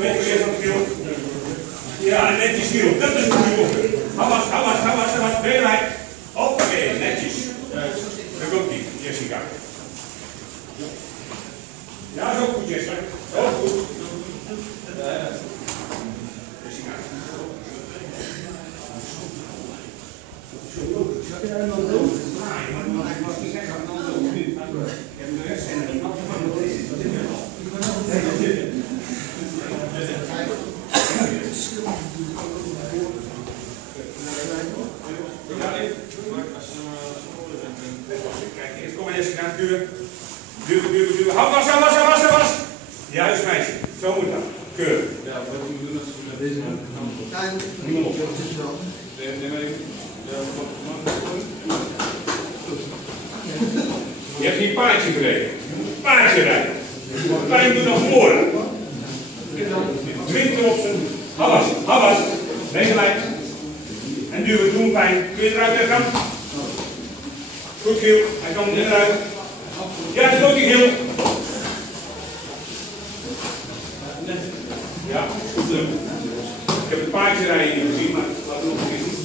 Beetje weer van Giel. Ja, netjes Giel. Dat is een goede oefening. Hou was. Beelijn. Hoppakee, netjes. Daar komt die, Jessica. Ja, zo goed, Jessica. Zo goed. Jessica. Kom maar Jessica, duwen. Hou was. Juist meisje, zo moet dat. Keurig. Ja, wat moet je doen als we met deze Niemand op. Je hebt hier paardje gereden. Paardje rijden. Pijn doet nog moorden. 20 op zijn. Hou was. Deze lijn. En duwen, doen pijn. Kun je eruit gaan? Goed Giel, hij kan er eruit. Ja, dat doet hij Giel. Ja, goed. Ik heb het paardje rijden niet gezien, maar laten we nog eens zien.